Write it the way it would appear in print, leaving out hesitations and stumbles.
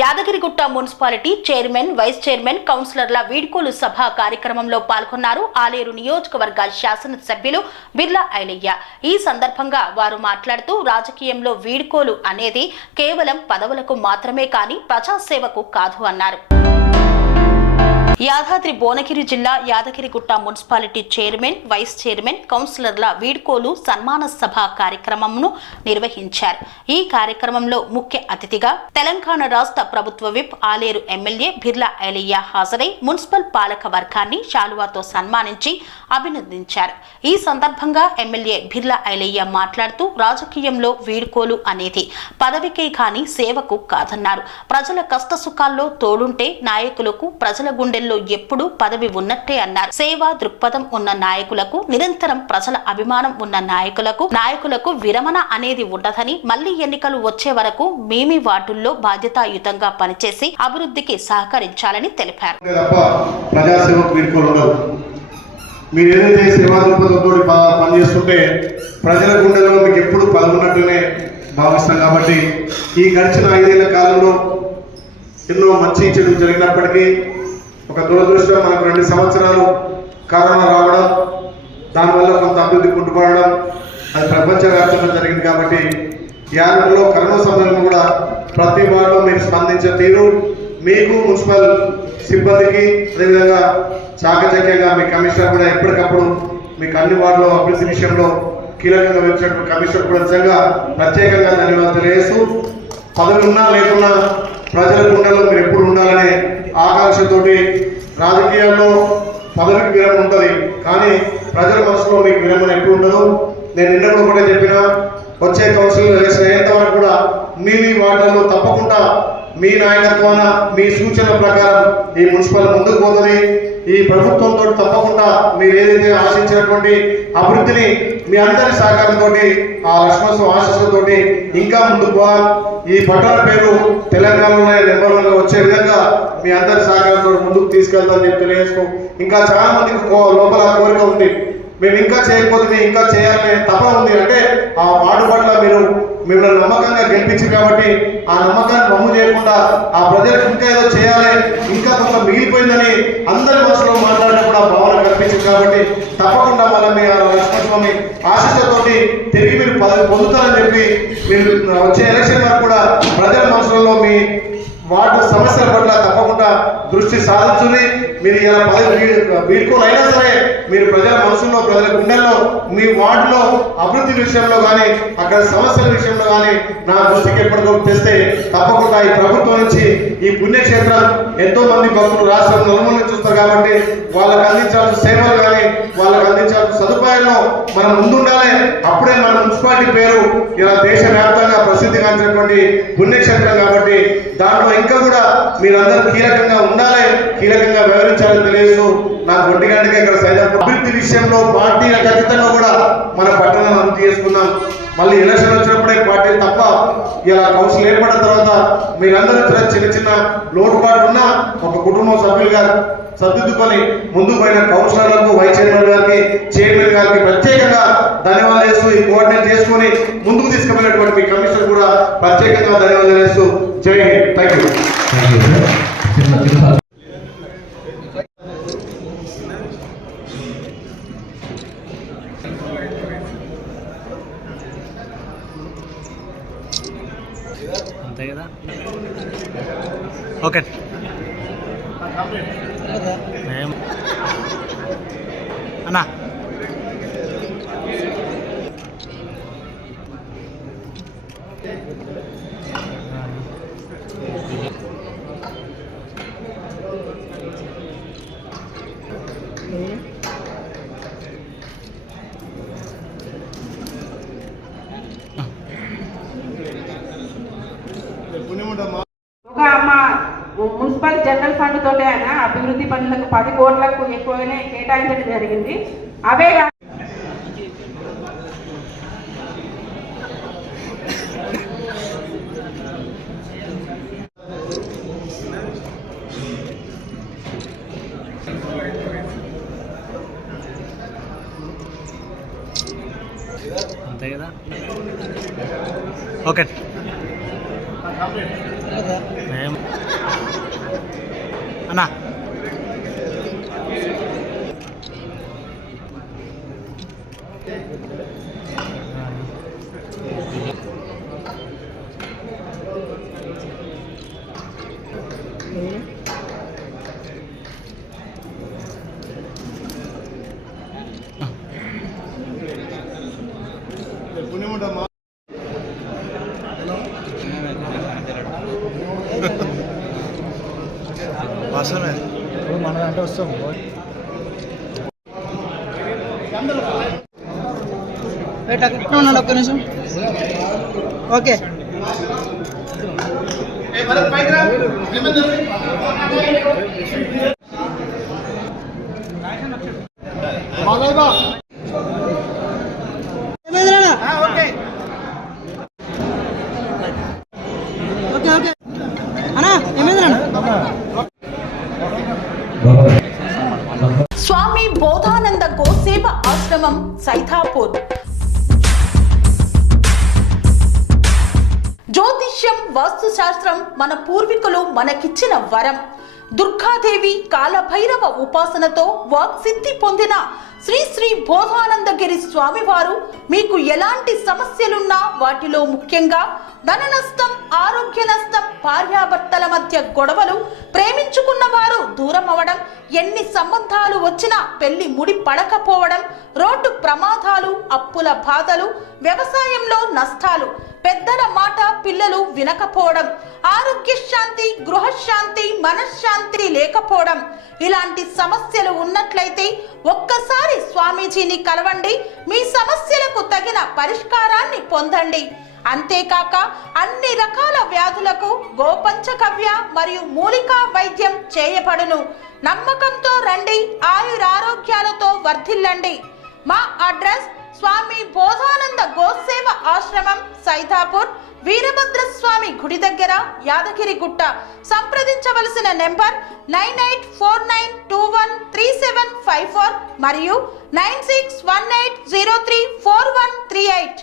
Yadagirigutta municipality chairman, vice chairman, కౌన్సిలర్ల వీడ్కోలు సభ కార్యక్రమంలో పాల్గొన్నారు ఆలేరు నియోజకవర్గ శాసనసభ్యులు బిర్లా ఐలయ్య. ఈ సందర్భంగా వారు మాట్లాడుతూ రాజకీయంలో వీడ్కోలు అనేది కేవలం పదవులకు మాత్రమే కానీ ప్రజాసేవకు కాదు అన్నారు. యాదాద్రి భువనగిరి జిల్లా Yadagirigutta municipality chairman, vice chairman, కౌన్సిలర్ల వీడ్కోలు సన్మాన సభ కార్యక్రమంను నిర్వహించారు. ఈ కార్యక్రమంలో ముఖ్య అతిథిగా తెలంగాణ రాష్ట్ర ప్రభుత్వ విప్ ఆలేరు ఎమ్మెల్యే బిర్లా ఐలయ్య హాజరై మున్సిపల్ పాలక వర్గాన్ని శాలువాతో సన్మానించి అభినందించారు. ఈ సందర్భంగా ఎమ్మెల్యే బిర్లా ఐలయ్య మాట్లాడుతూ రాజకీయంలో వీడ్కోలు అనేది పదవికే కానీ సేవకు కాదన్నారు. ప్రజల కష్టసుఖాల్లో తోడుంటే నాయకులకు ప్రజల గుండెల్లో ఎప్పుడూ పదవి ఉన్నట్టే అన్నారు. సేవా దృక్పథం ఉన్న నాయకులకు, నిరంతరం ప్రజల అభిమానం ఉన్న నాయకులకు విరమణ అనేది ఉండదని, మళ్లీ ఎన్నికలు వచ్చే వరకు మేమీ వార్డుల్లో బాధ్యతాయుతంగా పనిచేసి అభివృద్ధికి సహకరించాలని తెలిపారు. మీరు ఏదైతే సేవా దృక్పథంతో పనిచేస్తుంటే ప్రజల గుండెల్లో మీకు ఎప్పుడు పదవున్నట్టునే భావిస్తాం. కాబట్టి ఈ గడిచిన 5 ఏళ్ల కాలంలో ఎన్నో మంచి చెడు జరిగినప్పటికీ ఒక దురదృష్టం మనకు 2 సంవత్సరాలు కరోనా రావడం, దానివల్ల కొంత అభివృద్ధి కుంటుపడడం అది ప్రపంచవ్యాప్తంగా జరిగింది. కాబట్టి యాదగిరిలో కరోనా సమయంలో కూడా ప్రతి వార్డులో మీరు స్పందించే తీరు, మీకు మున్సిపల్ సిబ్బందికి అదేవిధంగా చాకచక్యంగా మీ కమిషనర్ కూడా ఎప్పటికప్పుడు మీకు అన్ని వార్డులో అభివృద్ధి విషయంలో కీలకంగా వచ్చినటువంటి కమిషనర్ కూడా నిజంగా ప్రత్యేకంగా ధన్యవాదాలు తెలియజేస్తూ, పదవి ఉన్నా లేకున్నా ప్రజల గుండెల్లో మీరు ఎప్పుడు ఉండాలనే ఆకాంక్షతోటి రాజకీయాల్లో పదవికి విరమణ ఉంటుంది కానీ ప్రజల మనసులో మీకు విరమణ ఎప్పుడు ఉండదు. నేను నిన్న కూడా ఒకటే చెప్పిన, వచ్చే కౌన్సిల్ ఎలక్షన్ అయ్యేంత వరకు కూడా మీ వార్డులలో తప్పకుండా మీ నాయకత్వాన మీ సూచన ప్రకారం ఈ మున్సిపల్ ముందుకు పోతుంది. ఈ ప్రభుత్వంతో తప్పకుండా మీరు ఏదైతే ఆశించినటువంటి అభివృద్ధిని మీ అందరి సహకారంతో ఆ లక్ష్మణ ఆశీస్సులతోటి ఇంకా ముందుకు పోవాలి. ఈ పట్టణ పేరు తెలంగాణలోనే నెంబర్ 1గా వచ్చే విధంగా మీ అందరి సహకారంతో ముందుకు తీసుకెళ్తామని చెప్పి తెలియజేసుకో. ఇంకా చాలా మందికి లోపల కోరిక ఉంది, మేము ఇంకా చేయకపోతే ఇంకా చేయాలనే తపన ఉంది. అంటే ఆ వార్డు పట్ల మీరు మిమ్మల్ని నమ్మకంగా గెలిపించారు కాబట్టి ఆ నమ్మకాన్ని వమ్ము చేయకుండా ఆ ప్రజలకు ఇంకా ఏదో చేయాలి, ఇంకా కొంత మిగిలిపోయిందని అందరి మనసులో మాట్లాడినప్పుడు ఆ భావన కల్పించింది. కాబట్టి తప్పకుండా మళ్ళీ మీ లక్ష్మణస్వామి ఆశీస్సులతోటి తిరిగి మీరు పదవి పొందుతారని చెప్పి మీరు వచ్చే ఎలక్షన్ వరకు కూడా ప్రజల మనసులలో మీ వార్డు సమస్యల పట్ల తప్పకుండా దృష్టి సాధించుని. మీరు ఇలా పదవి వీడ్కోలు అయినా సరే మీరు ప్రజల మనసుల్లో, ప్రజల గుండెల్లో, మీ వార్డులో అభివృద్ధి విషయంలో కానీ అక్కడ సమస్యల విషయంలో కానీ నా దృష్టికి ఎప్పటికప్పుడు తెస్తే తప్పకుండా ఈ ప్రభుత్వం నుంచి ఈ పుణ్యక్షేత్రం ఎంతో మంది భక్తులు రాష్ట్రం నలుమూల నుంచి చూస్తారు. కాబట్టి వాళ్ళకి అందించాల్సిన సేవలు కానీ వాళ్ళకి అందించాల్సిన సదుపాయాల్లో మనం ముందుండాలి. అప్పుడే మన మున్సిపాలిటీ పేరు ఇలా దేశవ్యాప్తంగా ప్రసిద్ధిగాంచినటువంటి పుణ్యక్షేత్రం. కాబట్టి దాంట్లో ఇంకా కూడా మీరందరూ కీలకంగా ఉండాలి, కీలకంగా వివరించాలని తెలియజేస్తూ నాకు 1 గంటకే ఇక్కడ సైదాపూర్ అభివృద్ధి విషయంలో పార్టీల ఖచ్చితంగా కూడా మన పట్టణాన్ని అభివృద్ధి చేసుకుందాం. మళ్ళీ ఎలక్షన్ వచ్చినప్పుడే పార్టీలు తప్ప ఇలా కౌన్సిల్ ఏర్పడిన తర్వాత మీరందరూ చిన్న చిన్న లోటుపాట్లు ఉన్నా ఒక కుటుంబ సభ్యులుగా సర్దిద్దుకొని ముందుకు పోయిన కౌన్సిలర్లకు, వైస్ చైర్మన్ గారికి, చైర్మన్ గారికి ప్రత్యేకంగా ధన్యవాదాలు చేస్తూ ఈ కోఆర్డినేట్ చేసుకుని ముందుకు తీసుకుపోయినటువంటి మీ కమిషనర్ కూడా ప్రత్యేకంగా ధన్యవాదాలు చేస్తూ జై హింద్. Thank you. అంతే కదా, ఓకే. అన్నా మున్సిపల్ జనరల్ ఫండ్ తోటే అభివృద్ధి పనులకు 10 కోట్లకు ఎక్కువనే కేటాయించడం జరిగింది. అవే అంతే కదా, ఓకే. అన్నా వాస్తవమే. ఇప్పుడు మన అంటే వస్తాం. ఉన్నాడు ఒక్క నిమిషం. ఓకే ఓకే ఓకే అన్నా ఏమైందిరా? స్వామి బోధానంద గోసేవ ఆశ్రమం సైథాపూర్. జ్యోతిష్యం, వాస్తుశాస్త్రం మన పూర్వీకులు మనకిచ్చిన వరం. దుర్గాదేవి, కాలభైరవ ఉపాసనతో వాక్సిద్ధి పొందిన శ్రీ శ్రీ బోధానందగిరి స్వామివారు మీకు ఎలాంటి సమస్యలున్నా, వాటిలో ముఖ్యంగా ధన నష్టం, ఆరోగ్య నష్టం, భార్యాభర్తల మధ్య గొడవలు, ప్రేమించుకున్న వారు దూరం అవడం, ఎన్ని సంబంధాలు వచ్చినా పెళ్లి ముడి పడకపోవడం, రోడ్డు ప్రమాదాలు, అప్పుల బాధలు, వ్యవసాయంలో నష్టాలు, పెద్దల మాట పిల్లలు వినకపోవడం, ఆరోగ్య శాంతి, గృహశాంతి, మనశ్శాంతి లేకపోవడం, ఇలాంటి సమస్యలు ఉన్నట్లయితే ఒక్కసారి స్వామీజీని కలవండి. మీ సమస్యలకు తగిన పరిష్కారాన్ని పొందండి. అంతేకాక అన్ని రకాల వ్యాధులకు గోపంచకవ్య మరియు మూలికా వైద్యం చేయబడును. నమ్మకంతో రండి, ఆయురారోగ్యాలతో వర్ధిల్లండి. మా అడ్రస్ స్వామి బోధానంద గోసేవ ఆశ్రమం, సైథాపూర్, వీరభద్రస్వామి గుడి దగ్గర, యాదగిరిగుట్ట. సంప్రదించవలసిన నెంబర్ 9849213754 మరియు 9618034138.